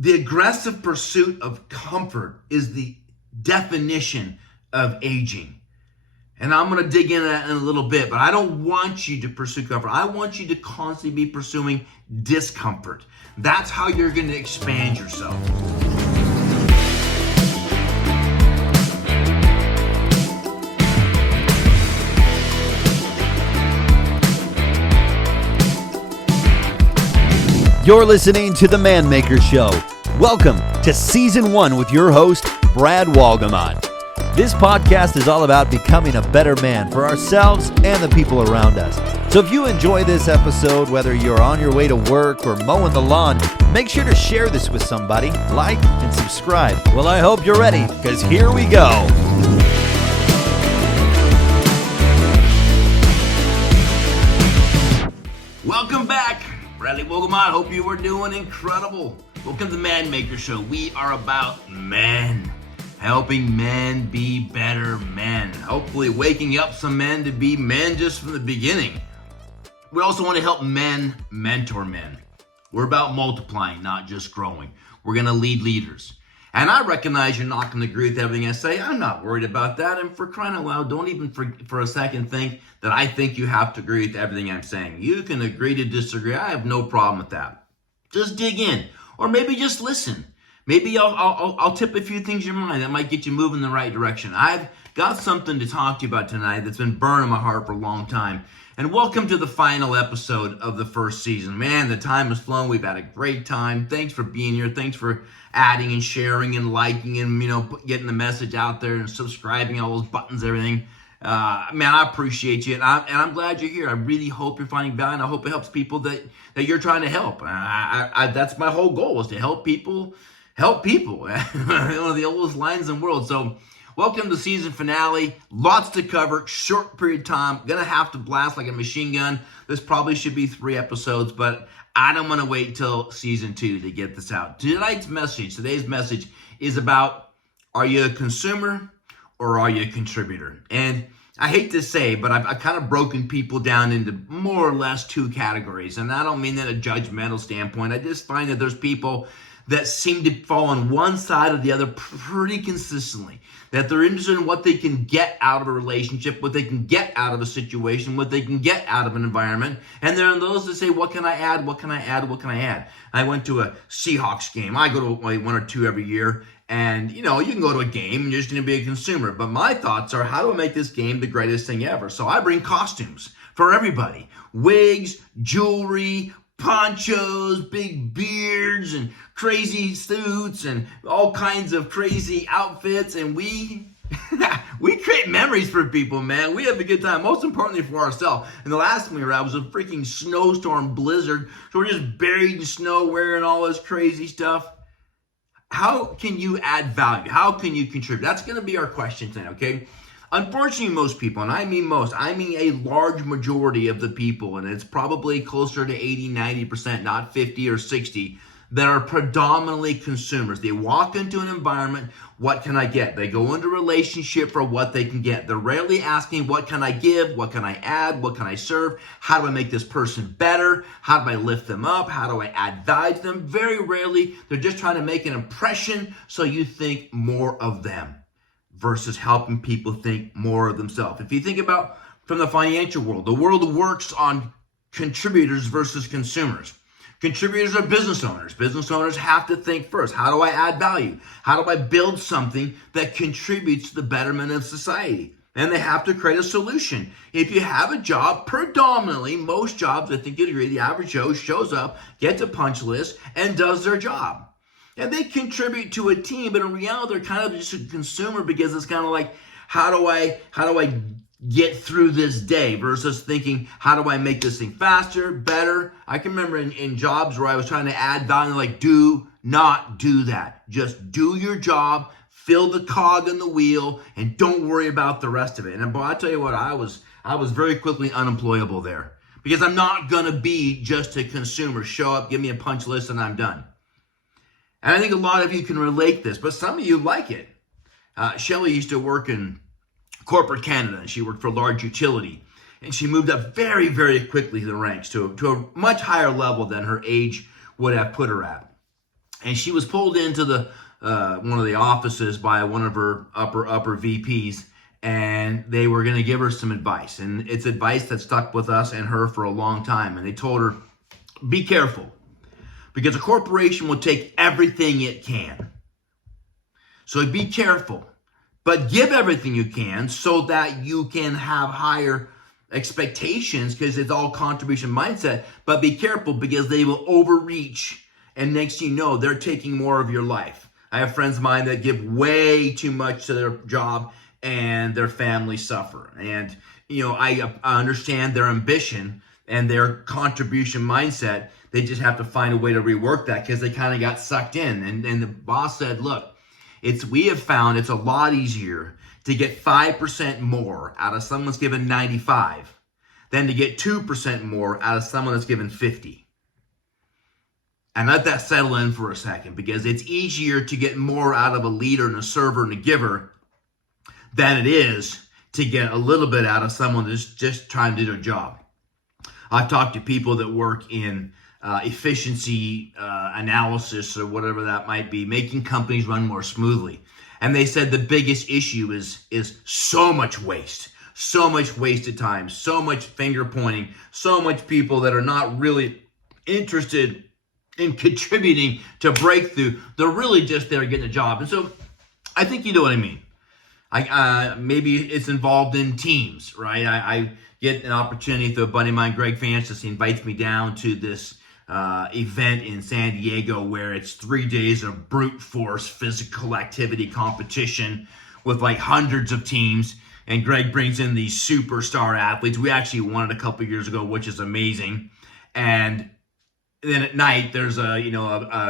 The aggressive pursuit of comfort is the definition of aging. And I'm going to dig into that in a little bit, but I don't want you to pursue comfort. I want you to constantly be pursuing discomfort. That's how you're going to expand yourself. You're listening to The Man Maker Show. Welcome to Season 1 with your host, Brad Walgamon. This podcast is all about becoming a better man for ourselves and the people around us. So if you enjoy this episode, whether you're on your way to work or mowing the lawn, make sure to share this with somebody, like, and subscribe. Well, I hope you're ready, because here we go. Welcome back. Bradley Walgamon, hope you are doing incredible. Welcome to the Man Maker Show. We are about men, helping men be better men. Hopefully waking up some men to be men just from the beginning. We also want to help men mentor men. We're about multiplying, not just growing. We're going to lead leaders. And I recognize you're not going to agree with everything I say. I'm not worried about that. And for crying out loud, don't even for a second think that I think you have to agree with everything I'm saying. You can agree to disagree. I have no problem with that. Just dig in, or maybe just listen. Maybe I'll tip a few things in your mind that might get you moving in the right direction. I've got something to talk to you about tonight that's been burning my heart for a long time. And welcome to the final episode of the first season. Man, the time has flown. We've had a great time. Thanks for being here. Thanks for adding and sharing and liking and, getting the message out there and subscribing, all those buttons, everything. Man, I appreciate you. And I'm glad you're here. I really hope you're finding value, and I hope it helps people that you're trying to help. That's my whole goal, is to help people. Help people. One of the oldest lines in the world. So welcome to season finale. Lots to cover. Short period of time. Gonna have to blast like a machine gun. This probably should be 3 episodes, but I don't want to wait till season 2 to get this out. Today's message is about, are you a consumer or are you a contributor? And I hate to say, but I've kind of broken people down into more or less 2 categories. And I don't mean that in a judgmental standpoint. I just find that there's people that seem to fall on one side or the other pretty consistently. That they're interested in what they can get out of a relationship, what they can get out of a situation, what they can get out of an environment. And there are those that say, what can I add? What can I add? What can I add? I went to a Seahawks game. I go to like 1 or 2 every year. And, you can go to a game and you're just going to be a consumer. But my thoughts are, how do I make this game the greatest thing ever? So I bring costumes for everybody. Wigs, jewelry, ponchos, big beards, and crazy suits, and all kinds of crazy outfits, and we create memories for people, man. We have a good time, most importantly for ourselves. And the last time we were out was a freaking snowstorm blizzard, so we're just buried in snow wearing all this crazy stuff. How can you add value? How can you contribute? That's going to be our question tonight, okay? Unfortunately, most people, and I mean a large majority of the people, and it's probably closer to 80, 90%, not 50 or 60, that are predominantly consumers. They walk into an environment, what can I get? They go into a relationship for what they can get. They're rarely asking, what can I give? What can I add? What can I serve? How do I make this person better? How do I lift them up? How do I add value to them? Very rarely, they're just trying to make an impression so you think more of them, versus helping people think more of themselves. If you think about from the financial world, the world works on contributors versus consumers. Contributors are business owners. Business owners have to think first, how do I add value? How do I build something that contributes to the betterment of society? And they have to create a solution. If you have a job, predominantly, most jobs, I think you'd agree, the average Joe shows up, gets a punch list, and does their job. And they contribute to a team, but in reality, they're kind of just a consumer, because it's kind of like, how do I get through this day, versus thinking, how do I make this thing faster, better? I can remember in jobs where I was trying to add value, like, do not do that. Just do your job, fill the cog in the wheel, and don't worry about the rest of it. And boy, I tell you what, I was very quickly unemployable there, because I'm not gonna be just a consumer. Show up, give me a punch list, and I'm done. And I think a lot of you can relate this, but some of you like it. Shelley used to work in corporate Canada, and she worked for a large utility. And she moved up very, very quickly to the ranks, to a much higher level than her age would have put her at. And she was pulled into the one of the offices by one of her upper VPs, and they were going to give her some advice. And it's advice that stuck with us and her for a long time. And they told her, be careful, because a corporation will take everything it can. So be careful, but give everything you can so that you can have higher expectations, because it's all contribution mindset. But be careful, because they will overreach, and next thing you know, they're taking more of your life. I have friends of mine that give way too much to their job, and their families suffer. And I understand their ambition and their contribution mindset. They just have to find a way to rework that, because they kind of got sucked in. And the boss said, look, we have found it's a lot easier to get 5% more out of someone that's given 95 than to get 2% more out of someone that's given 50. And let that settle in for a second, because it's easier to get more out of a leader and a server and a giver than it is to get a little bit out of someone that's just trying to do their job. I've talked to people that work in efficiency analysis or whatever that might be, making companies run more smoothly. And they said the biggest issue is so much waste, so much wasted time, so much finger pointing, so much people that are not really interested in contributing to breakthrough. They're really just there getting a job. And so I think you know what I mean. Maybe it's involved in teams, right? I get an opportunity through a buddy of mine, Greg Francis. He invites me down to this event in San Diego where it's 3 days of brute force physical activity competition with like hundreds of teams. And Greg brings in these superstar athletes. We actually won it a couple years ago, which is amazing. And then at night, there's a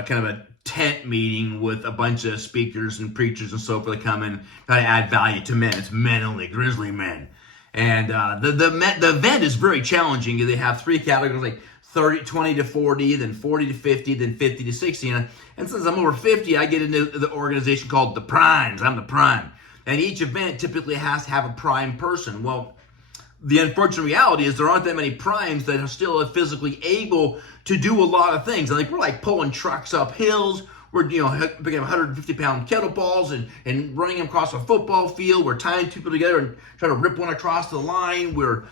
kind of a tent meeting with a bunch of speakers and preachers and so forth that come in, try to add value to men. It's men only, grizzly men. And the event is very challenging. They have 3 categories, like 20 to 40, then 40 to 50, then 50 to 60. And since I'm over 50, I get into the organization called the Primes. I'm the Prime. And each event typically has to have a prime person. Well, the unfortunate reality is there aren't that many primes that are still physically able to do a lot of things. Like we're like pulling trucks up hills. We're picking up 150-pound kettlebells and running them across a football field. We're tying people together and trying to rip one across the line. We're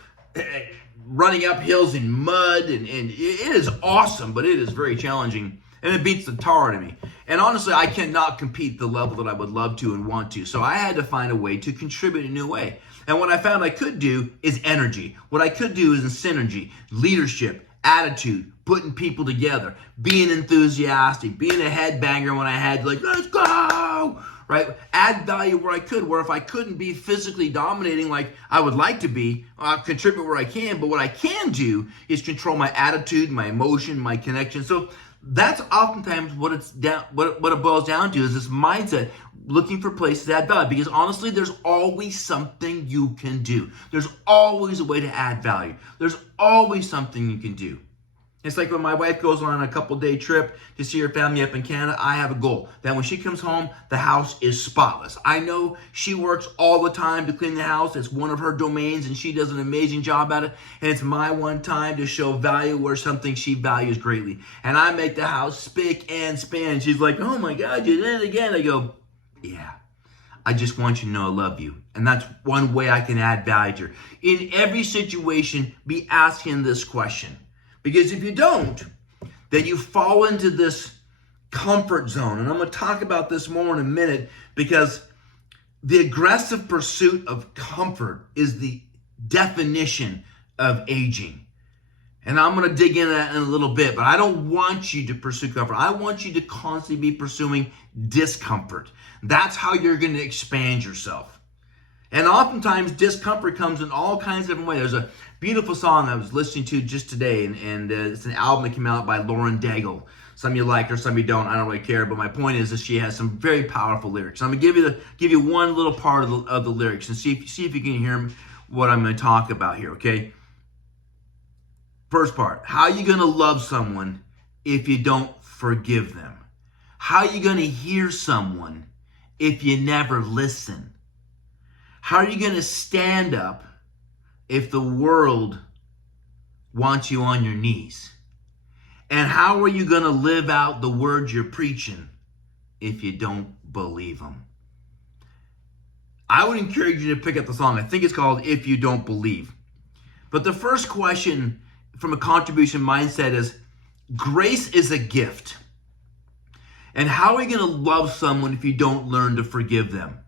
running up hills in mud, and it is awesome, but it is very challenging. And it beats the tar out of me. And honestly, I cannot compete the level that I would love to and want to. So I had to find a way to contribute in a new way. And what I found I could do is energy. What I could do is in synergy, leadership, attitude, putting people together, being enthusiastic, being a headbanger when I had like, let's go, right? Add value where I could, where if I couldn't be physically dominating like I would like to be, I'll contribute where I can. But what I can do is control my attitude, my emotion, my connection. So that's oftentimes what it boils down to, is this mindset, looking for places to add value. Because honestly, there's always something you can do. There's always a way to add value. There's always something you can do. It's like when my wife goes on a couple-day trip to see her family up in Canada, I have a goal that when she comes home, the house is spotless. I know she works all the time to clean the house. It's one of her domains, and she does an amazing job at it. And it's my one time to show value where something she values greatly. And I make the house spick and span. She's like, oh my God, you did it again. I go, yeah. I just want you to know I love you. And that's one way I can add value to her. In every situation, be asking this question. Because if you don't, then you fall into this comfort zone. And I'm going to talk about this more in a minute, because the aggressive pursuit of comfort is the definition of aging. And I'm going to dig into that in a little bit, but I don't want you to pursue comfort. I want you to constantly be pursuing discomfort. That's how you're going to expand yourself. And oftentimes discomfort comes in all kinds of different ways. There's a beautiful song I was listening to just today, and it's an album that came out by Lauren Daigle. Some you like her, some you don't. I don't really care. But my point is that she has some very powerful lyrics. I'm gonna give you one little part of the lyrics and see if you can hear what I'm going to talk about here. Okay. First part: how are you going to love someone if you don't forgive them? How are you going to hear someone if you never listen? How are you going to stand up if the world wants you on your knees? And how are you going to live out the words you're preaching if you don't believe them? I would encourage you to pick up the song. I think it's called If You Don't Believe. But the first question from a contribution mindset is, grace is a gift. And how are you going to love someone if you don't learn to forgive them?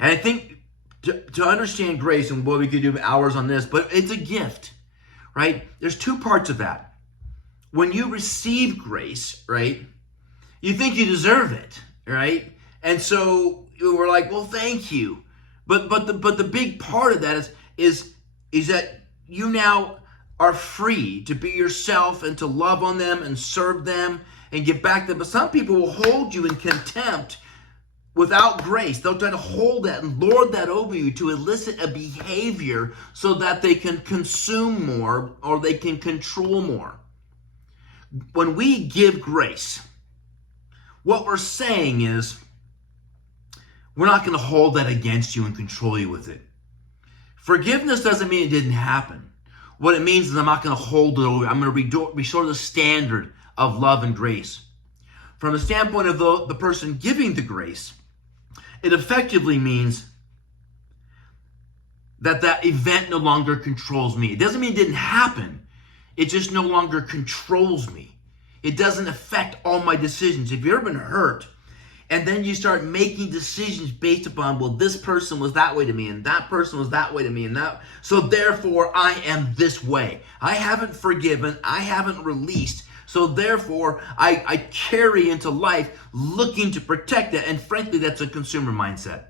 And I think to understand grace, and boy, we could do hours on this, but it's a gift, right? There's two parts of that. When you receive grace, right, you think you deserve it, right? And so we're like, well, thank you. But the big part of that is that you now are free to be yourself and to love on them and serve them and give back to them. But some people will hold you in contempt without grace. They'll try to hold that and lord that over you to elicit a behavior so that they can consume more or they can control more. When we give grace, what we're saying is, we're not going to hold that against you and control you with it. Forgiveness doesn't mean it didn't happen. What it means is I'm not going to hold it over. I'm going to restore the standard of love and grace. From the standpoint of the person giving the grace, it effectively means that event no longer controls me. It doesn't mean it didn't happen. It just no longer controls me. It doesn't affect all my decisions. If you've ever been hurt, and then you start making decisions based upon, well, this person was that way to me, and that person was that way to me, and that, so therefore I am this way. I haven't forgiven, I haven't released, so therefore I carry into life looking to protect that, and frankly, that's a consumer mindset.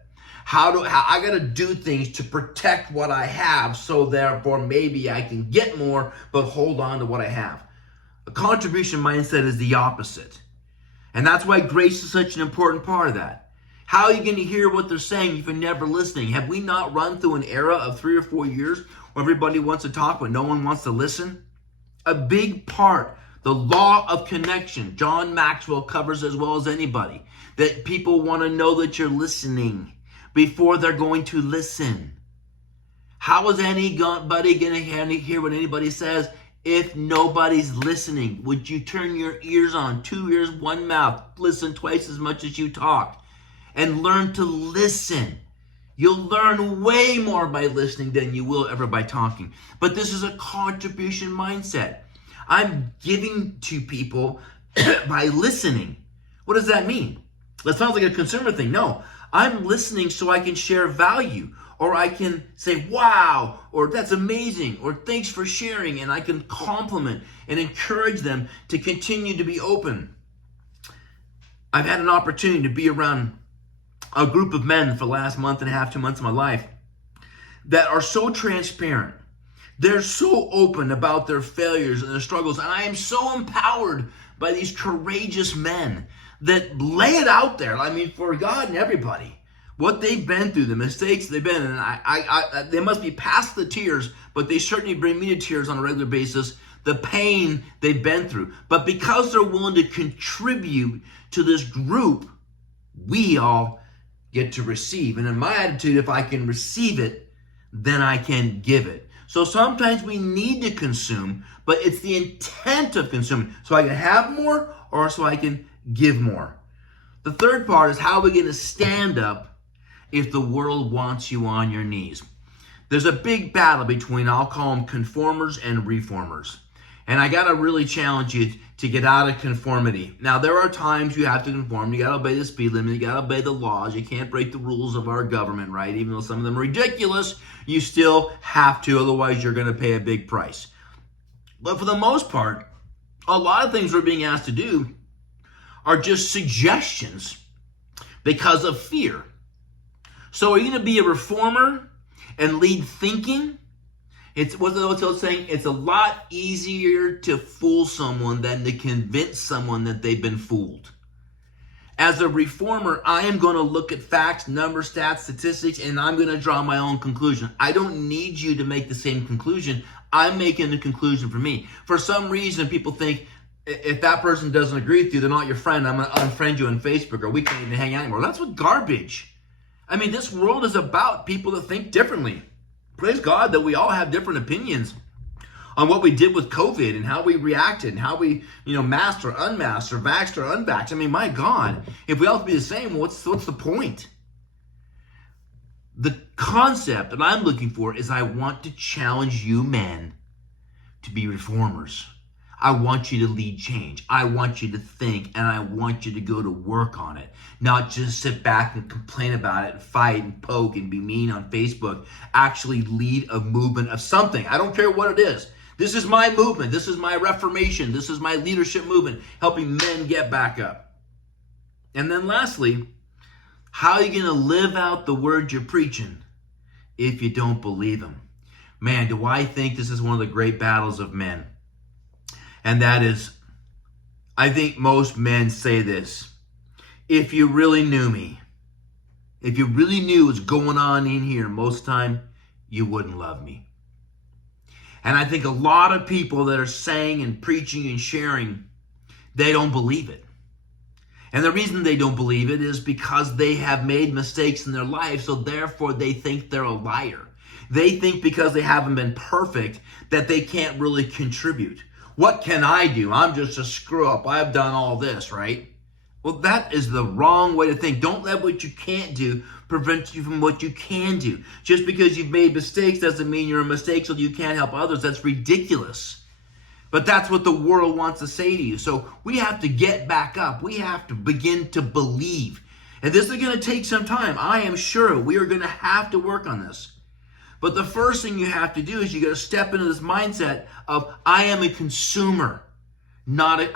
How I got to do things to protect what I have, so therefore maybe I can get more, but hold on to what I have. A contribution mindset is the opposite. And that's why grace is such an important part of that. How are you going to hear what they're saying if you're never listening? Have we not run through an era of 3 or 4 years where everybody wants to talk but no one wants to listen? A big part, the law of connection, John Maxwell covers as well as anybody, that people want to know that you're listening before they're going to listen. How is anybody going to hear what anybody says if nobody's listening? Would you turn your ears on, 2 ears, 1 mouth, listen twice as much as you talk, and learn to listen? You'll learn way more by listening than you will ever by talking. But this is a contribution mindset. I'm giving to people by listening. What does that mean? That sounds like a consumer thing. No, I'm listening so I can share value, or I can say, wow, or that's amazing, or thanks for sharing, and I can compliment and encourage them to continue to be open. I've had an opportunity to be around a group of men for the last month and a half, 2 months of my life that are so transparent. They're so open about their failures and their struggles, and I am so empowered by these courageous men that lay it out there. I mean, for God and everybody, what they've been through, the mistakes they've been in, and I they must be past the tears, but they certainly bring me to tears on a regular basis, the pain they've been through. But because they're willing to contribute to this group, we all get to receive. And in my attitude, if I can receive it, then I can give it. So sometimes we need to consume, but it's the intent of consuming. So I can have more, or so I can give more. The third part is, how are we going to stand up if the world wants you on your knees? There's a big battle between, I'll call them conformers and reformers. And I got to really challenge you to get out of conformity. Now, there are times you have to conform. You got to obey the speed limit. You got to obey the laws. You can't break the rules of our government, right? Even though some of them are ridiculous, you still have to. Otherwise, you're going to pay a big price. But for the most part, a lot of things we're being asked to do are just suggestions because of fear. So are you going to be a reformer and lead thinking? It's what's the saying? It's a lot easier to fool someone than to convince someone that they've been fooled. As a reformer, I am going to look at facts, numbers, stats, statistics, and I'm going to draw my own conclusion. I don't need you to make the same conclusion. I'm making the conclusion for me. For some reason, people think, if that person doesn't agree with you, they're not your friend. I'm going to unfriend you on Facebook, or we can't even hang out anymore. That's what garbage. I mean, this world is about people that think differently. Praise God that we all have different opinions on what we did with COVID and how we reacted and how we, masked or unmasked or vaxxed or unvaxxed. I mean, my God, if we all have to be the same, what's the point? The concept that I'm looking for is I want to challenge you men to be reformers. I want you to lead change. I want you to think, and I want you to go to work on it. Not just sit back and complain about it and fight and poke and be mean on Facebook. Actually lead a movement of something. I don't care what it is. This is my movement. This is my reformation. This is my leadership movement, helping men get back up. And then lastly, how are you going to live out the words you're preaching if you don't believe them? Man, do I think this is one of the great battles of men. And that is, I think most men say this: if you really knew me, if you really knew what's going on in here, most time you wouldn't love me. And I think a lot of people that are saying and preaching and sharing, they don't believe it. And the reason they don't believe it is because they have made mistakes in their life, so therefore they think they're a liar. They think because they haven't been perfect that they can't really contribute. What can I do? I'm just a screw up. I've done all this, right? Well, that is the wrong way to think. Don't let what you can't do prevent you from what you can do. Just because you've made mistakes doesn't mean you're a mistake so you can't help others. That's ridiculous. But that's what the world wants to say to you. So we have to get back up. We have to begin to believe. And this is going to take some time. I am sure we are going to have to work on this. But the first thing you have to do is you got to step into this mindset of I am a consumer, not a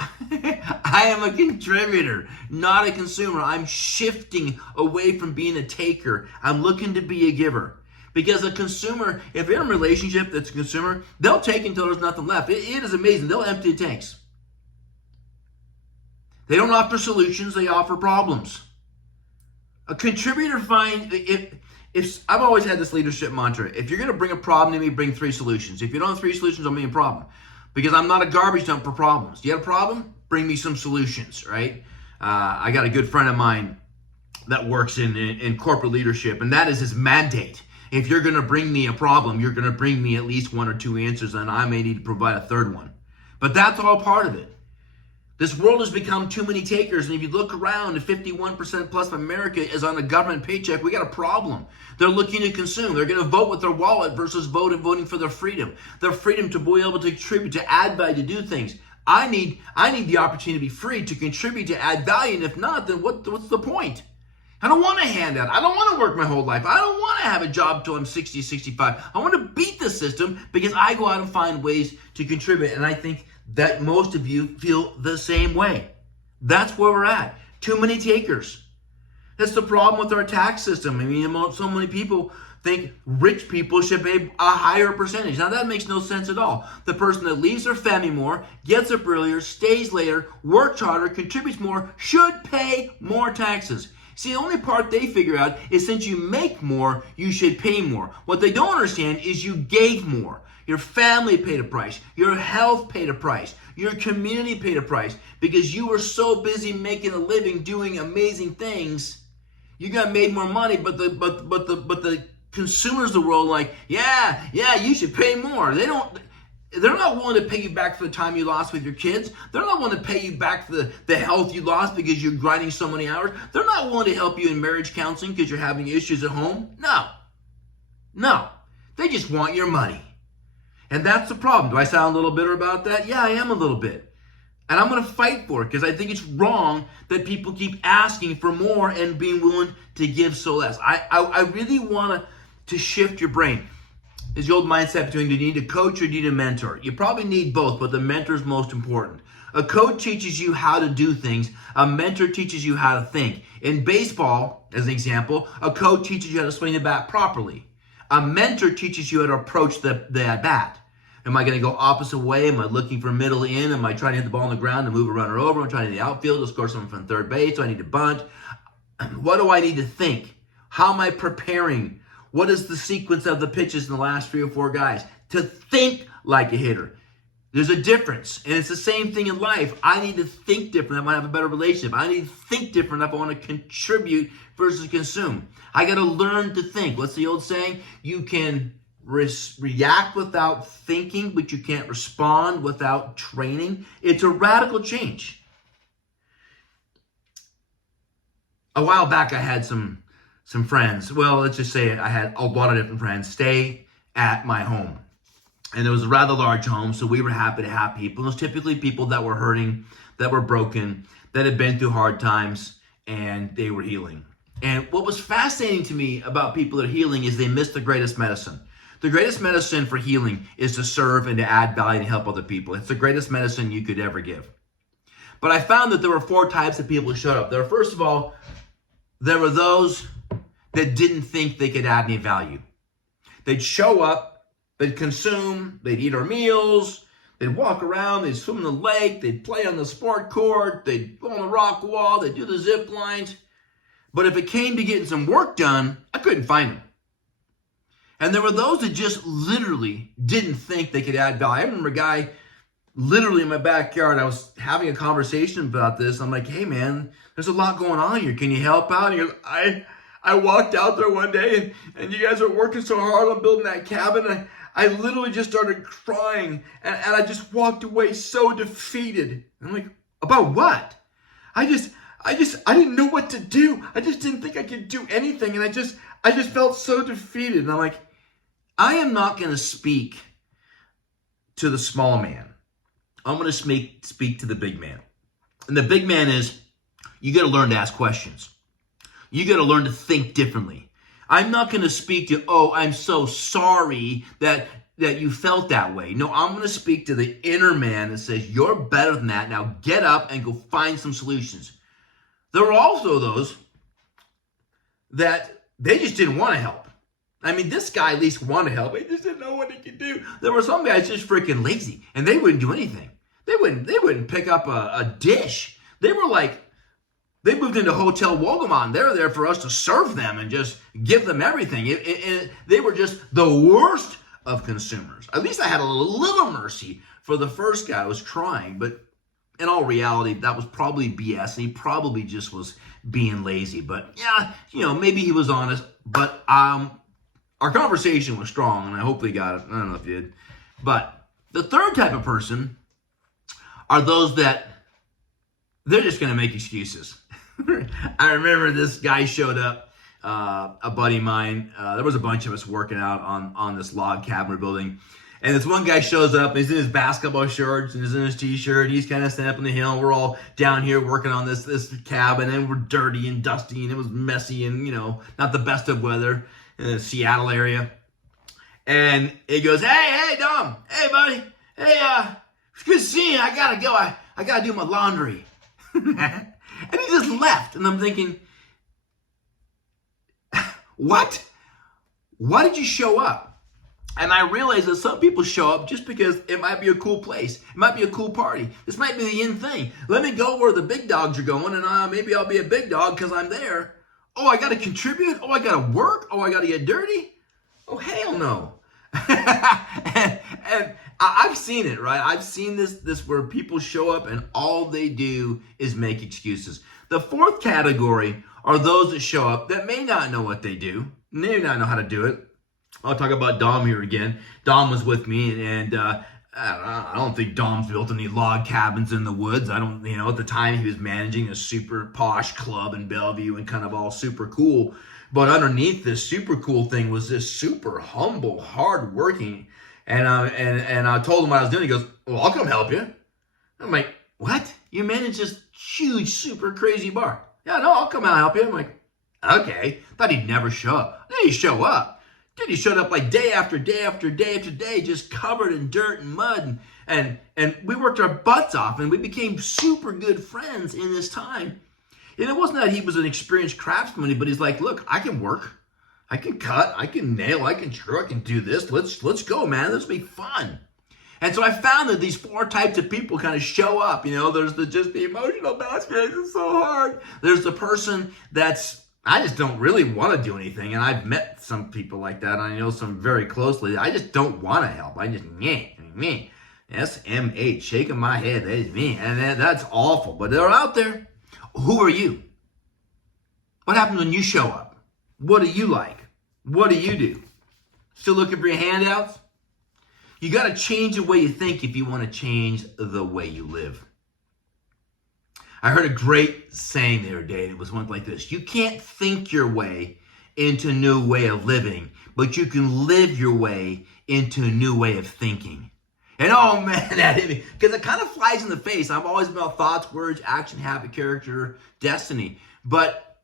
I am a contributor, not a consumer. I'm shifting away from being a taker. I'm looking to be a giver. Because a consumer, if you're in a relationship that's a consumer, they'll take until there's nothing left. It is amazing. They'll empty the tanks. They don't offer solutions, they offer problems. A contributor if I've always had this leadership mantra: if you're going to bring a problem to me, bring 3 solutions. If you don't have 3 solutions, I'll be a problem. Because I'm not a garbage dump for problems. Do you have a problem? Bring me some solutions, right? I got a good friend of mine that works in corporate leadership, and that is his mandate. If you're going to bring me a problem, you're going to bring me at least 1 or 2 answers, and I may need to provide a third one. But that's all part of it. This world has become too many takers, and if you look around, 51% plus of America is on a government paycheck. We got a problem. They're looking to consume. They're going to vote with their wallet versus voting for their freedom to be able to contribute, to add value, to do things. I need the opportunity to be free, to contribute, to add value, and if not, then what's the point? I don't want a handout. I don't want to work my whole life. I don't want to have a job until I'm 60, 65. I want to beat the system because I go out and find ways to contribute, and I think that most of you feel the same way. That's where we're at. Too many takers. That's the problem with our tax system. I mean, so many people think rich people should pay a higher percentage. Now, that makes no sense at all. The person that leaves their family more, gets up earlier, stays later, works harder, contributes more, should pay more taxes. See, the only part they figure out is since you make more, you should pay more. What they don't understand is you gave more. Your family paid a price. Your health paid a price. Your community paid a price because you were so busy making a living, doing amazing things. You got made more money, but the consumers of the world are like, yeah, you should pay more. They're not willing to pay you back for the time you lost with your kids. They're not willing to pay you back for the health you lost because you're grinding so many hours. They're not willing to help you in marriage counseling because you're having issues at home. No. They just want your money. And that's the problem. Do I sound a little bitter about that? Yeah, I am a little bit. And I'm going to fight for it because I think it's wrong that people keep asking for more and being willing to give so less. I really want to shift your brain. There's the old mindset between do you need a coach or do you need a mentor? You probably need both, but the mentor is most important. A coach teaches you how to do things. A mentor teaches you how to think. In baseball, as an example, a coach teaches you how to swing the bat properly. A mentor teaches you how to approach the at-bat. Am I going to go opposite way? Am I looking for middle in? Am I trying to hit the ball on the ground to move a runner over? Am I trying to hit the outfield to score someone from third base? Do I need to bunt? What do I need to think? How am I preparing? What is the sequence of the pitches in the last 3 or 4 guys? To think like a hitter. There's a difference. And it's the same thing in life. I need to think different if I want to have a better relationship. I need to think different if I want to contribute versus consume. I got to learn to think. What's the old saying? You can react without thinking, but you can't respond without training. It's a radical change. A while back, I had some friends. Well, let's just say I had a lot of different friends stay at my home. And it was a rather large home, so we were happy to have people. It was typically people that were hurting, that were broken, that had been through hard times, and they were healing. And what was fascinating to me about people that are healing is they miss the greatest medicine. The greatest medicine for healing is to serve and to add value and help other people. It's the greatest medicine you could ever give. But I found that there were 4 types of people who showed up. There, first of all, there were those that didn't think they could add any value. They'd show up, they'd consume, they'd eat our meals, they'd walk around, they'd swim in the lake, they'd play on the sport court, they'd go on the rock wall, they'd do the zip lines. But if it came to getting some work done, I couldn't find them. And there were those that just literally didn't think they could add value. I remember a guy literally in my backyard. I was having a conversation about this. I'm like, hey, man, there's a lot going on here. Can you help out? And he goes, I walked out there one day and you guys are working so hard on building that cabin. I literally just started crying and I just walked away so defeated. And I'm like, about what? I didn't know what to do. I just didn't think I could do anything. And I just felt so defeated. And I'm like, I am not going to speak to the small man. I'm going to speak to the big man. And the big man is, you got to learn to ask questions. You got to learn to think differently. I'm not going to speak to, oh, I'm so sorry that you felt that way. No, I'm going to speak to the inner man that says, you're better than that. Now get up and go find some solutions. There were also those that they just didn't want to help. I mean, this guy at least wanted to help. He just didn't know what he could do. There were some guys just freaking lazy, and they wouldn't do anything. They wouldn't pick up a dish. They were like, they moved into Hotel Wogamon. They were there for us to serve them and just give them everything. They were just the worst of consumers. At least I had a little mercy for the first guy who was trying, but in all reality, that was probably BS, and he probably just was being lazy. But yeah, maybe he was honest. But our conversation was strong, and I hope they got it. I don't know if you did. But the third type of person are those that they're just going to make excuses. I remember this guy showed up, a buddy of mine. There was a bunch of us working out on this log cabin we're building. And this one guy shows up, and he's in his basketball shorts, and he's in his t-shirt, and he's kind of standing up on the hill. We're all down here working on this cabin, and we're dirty and dusty, and it was messy, and, not the best of weather in the Seattle area. And he goes, hey, Dom, hey, buddy, hey, it's good seeing you. I gotta go. I gotta do my laundry. And he just left, and I'm thinking, what? Why did you show up? And I realized that some people show up just because it might be a cool place. It might be a cool party. This might be the in thing. Let me go where the big dogs are going, and maybe I'll be a big dog because I'm there. Oh, I got to contribute? Oh, I got to work? Oh, I got to get dirty? Oh, hell no. and I've seen it, right? I've seen this where people show up and all they do is make excuses. The fourth category are those that show up that may not know what they do, may not know how to do it. I'll talk about Dom here again. Dom was with me, and I don't think Dom's built any log cabins in the woods. I don't, at the time he was managing a super posh club in Bellevue and kind of all super cool. But underneath this super cool thing was this super humble, hardworking. And I told him what I was doing. He goes, well, I'll come help you. I'm like, what? You manage this huge, super crazy bar? Yeah, no, I'll come out and help you. I'm like, okay. Thought he'd never show up. Then he show up. Dude, he showed up like day after day after day after day, just covered in dirt and mud. And we worked our butts off, and we became super good friends in this time. And it wasn't that he was an experienced craftsman, but he's like, look, I can work. I can cut. I can nail. I can draw. I can do this. Let's go, man. This will be fun. And so I found that these four types of people kind of show up. There's the emotional basket. It's so hard. There's the person that's, I just don't really want to do anything. And I've met some people like that. I know some very closely. I just don't want to help. I just, me. SMH, shaking my head. That is me. And that's awful. But they're out there. Who are you? What happens when you show up? What do you like? What do you do? Still looking for your handouts? You got to change the way you think if you want to change the way you live. I heard a great saying the other day, and it was one like this. You can't think your way into a new way of living, but you can live your way into a new way of thinking. And oh man, that hit me, because it kind of flies in the face. I've always been about thoughts, words, action, habit, character, destiny. But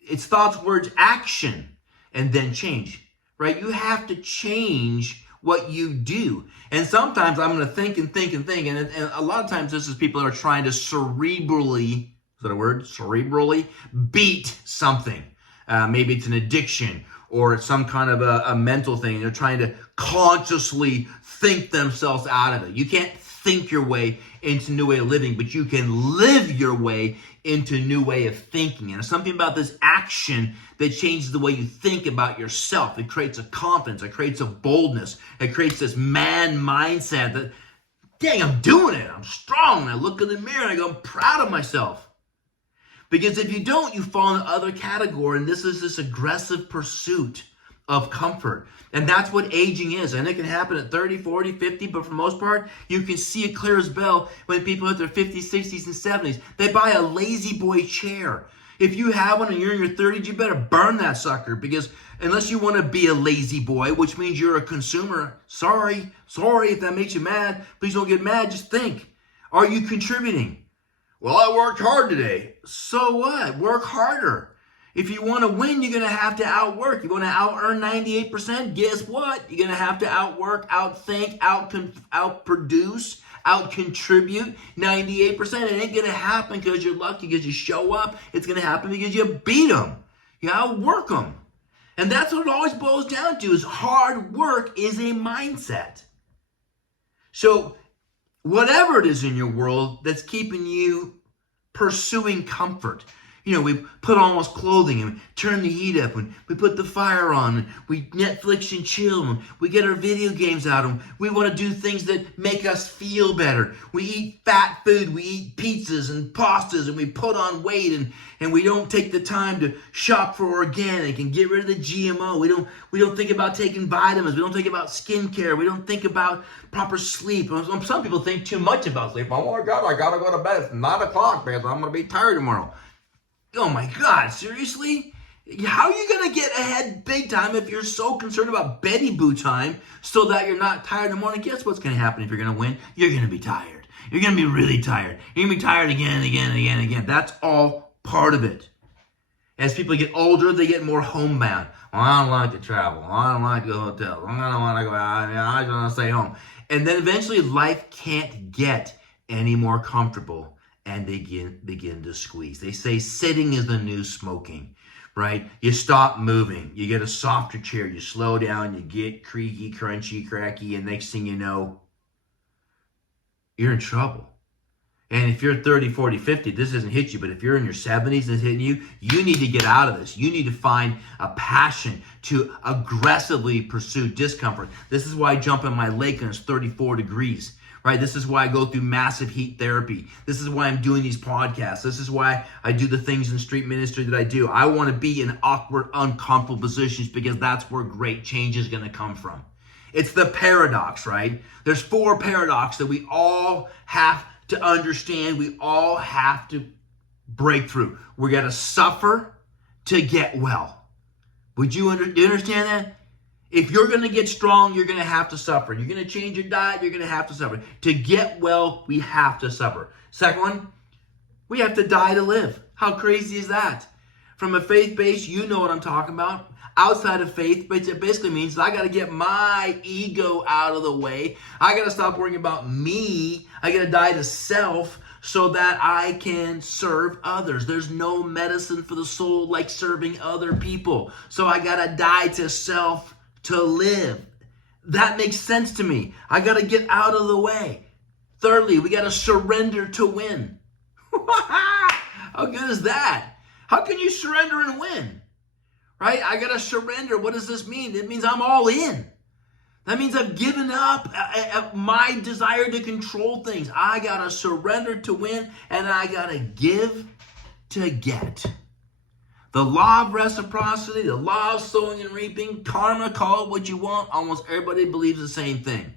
it's thoughts, words, action, and then change, right? You have to change what you do. And sometimes I'm going to think and think and think. And a lot of times this is people that are trying to cerebrally, is that a word? Cerebrally beat something. Maybe it's an addiction or it's some kind of a mental thing. They're trying to consciously think themselves out of it. You can't think your way into a new way of living, but you can live your way into a new way of thinking. And there's something about this action that changes the way you think about yourself. It creates a confidence. It creates a boldness. It creates this man mindset that, dang, I'm doing it. I'm strong. And I look in the mirror and I go, I'm proud of myself. Because if you don't, you fall in the other category. And this is this aggressive pursuit of comfort. And that's what aging is. And it can happen at 30, 40, 50, but for the most part, you can see it clear as bell when people hit their 50s, 60s, and 70s. They buy a lazy boy chair. If you have one and you're in your 30s, you better burn that sucker, because unless you want to be a lazy boy, which means you're a consumer, sorry if that makes you mad. Please don't get mad. Just think, are you contributing? Well, I worked hard today. So what? Work harder. If you want to win, you're going to have to outwork. You want to out-earn 98%? Guess what? You're going to have to outwork, outthink, outproduce, out-contribute 98%. It ain't going to happen because you're lucky, because you show up. It's going to happen because you beat them. You outwork them. And that's what it always boils down to, is hard work is a mindset. So whatever it is in your world that's keeping you pursuing comfort, you know, we put on all this clothing and turn the heat up and we put the fire on and we Netflix and chill and we get our video games out and we want to do things that make us feel better. We eat fat food, we eat pizzas and pastas, and we put on weight, and we don't take the time to shop for organic and get rid of the GMO. We don't think about taking vitamins. We don't think about skincare. We don't think about proper sleep. Some people think too much about sleep. Oh my God, I gotta go to bed. It's 9 o'clock because I'm gonna be tired tomorrow. Oh my God, seriously? How are you going to get ahead big time if you're so concerned about Betty Boo time so that you're not tired in the morning? Guess what's going to happen if you're going to win? You're going to be tired. You're going to be really tired. You're going to be tired again and again and again and again. That's all part of it. As people get older, they get more homebound. Well, I don't like to travel. I don't like to go to hotels. I don't want to go out. I just want to stay home. And then eventually life can't get any more comfortable. And they begin to squeeze. They say sitting is the new smoking, right? You stop moving. You get a softer chair. You slow down. You get creaky, crunchy, cracky. And next thing you know, you're in trouble. And if you're 30, 40, 50, this doesn't hit you. But if you're in your 70s and it's hitting you, you need to get out of this. You need to find a passion to aggressively pursue discomfort. This is why I jump in my lake and it's 34 degrees. Right? This is why I go through massive heat therapy. This is why I'm doing these podcasts. This is why I do the things in street ministry that I do. I want to be in awkward, uncomfortable positions because that's where great change is going to come from. It's the paradox, right? There's 4 paradoxes that we all have to understand. We all have to break through. We got to suffer to get well. Do you understand that? If you're going to get strong, you're going to have to suffer. You're going to change your diet, you're going to have to suffer. To get well, we have to suffer. Second one, we have to die to live. How crazy is that? From a faith base, you know what I'm talking about. Outside of faith, but it basically means I got to get my ego out of the way. I got to stop worrying about me. I got to die to self so that I can serve others. There's no medicine for the soul like serving other people. So I got to die to self to live. That makes sense to me. I got to get out of the way. Thirdly, we got to surrender to win. How good is that? How can you surrender and win? Right? I got to surrender. What does this mean? It means I'm all in. That means I've given up my desire to control things. I got to surrender to win, and I got to give to get. The law of reciprocity, the law of sowing and reaping, karma, call it what you want. Almost everybody believes the same thing.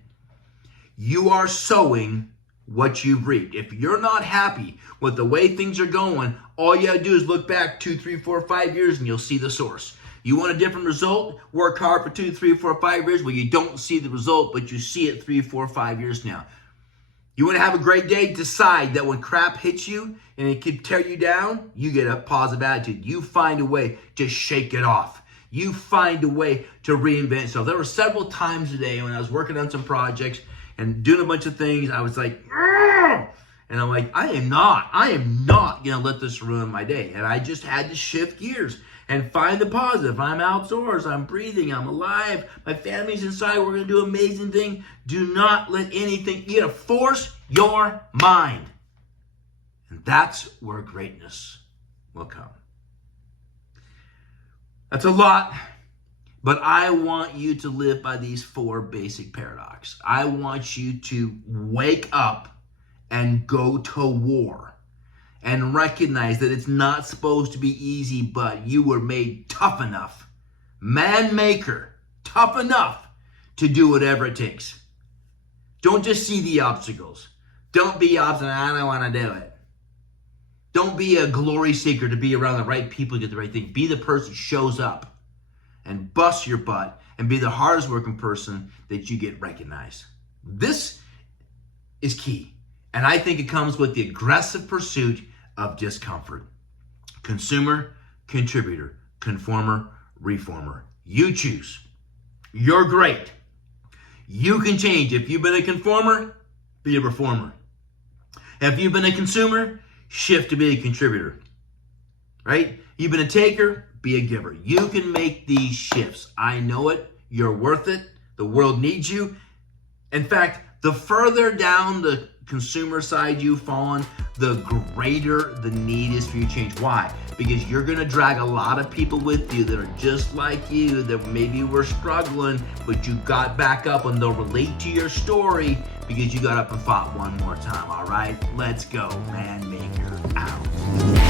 You are sowing what you've reaped. If you're not happy with the way things are going, all you gotta do is look back 2, 3, 4, 5 years and you'll see the source. You want a different result? Work hard for 2, 3, 4, 5 years. Well, you don't see the result, but you see it 3, 4, 5 years now. You want to have a great day? Decide that when crap hits you and it could tear you down, you get a positive attitude. You find a way to shake it off. You find a way to reinvent yourself. There were several times today when I was working on some projects and doing a bunch of things, I was like, "Argh!" And I'm like, I am not going to let this ruin my day. And I just had to shift gears and find the positive. I'm outdoors, I'm breathing, I'm alive, my family's inside, we're gonna do amazing things. Do not let anything, you gotta force your mind. And that's where greatness will come. That's a lot, but I want you to live by these 4 basic paradoxes. I want you to wake up and go to war. And recognize that it's not supposed to be easy, but you were made tough enough, man maker, tough enough to do whatever it takes. Don't just see the obstacles. Don't be obstinate, I don't want to do it. Don't be a glory seeker to be around the right people to get the right thing. Be the person who shows up and busts your butt and be the hardest working person that you get recognized. This is key. And I think it comes with the aggressive pursuit of discomfort. Consumer, contributor, conformer, reformer. You choose. You're great. You can change. If you've been a conformer, be a reformer. If you've been a consumer, shift to be a contributor. Right? You've been a taker, be a giver. You can make these shifts. I know it. You're worth it. The world needs you. In fact, the further down the consumer side you've fallen, the greater the need is for you to change. Why? Because you're going to drag a lot of people with you that are just like you, that maybe were struggling, but you got back up and they'll relate to your story because you got up and fought one more time. All right, let's go. Man maker out.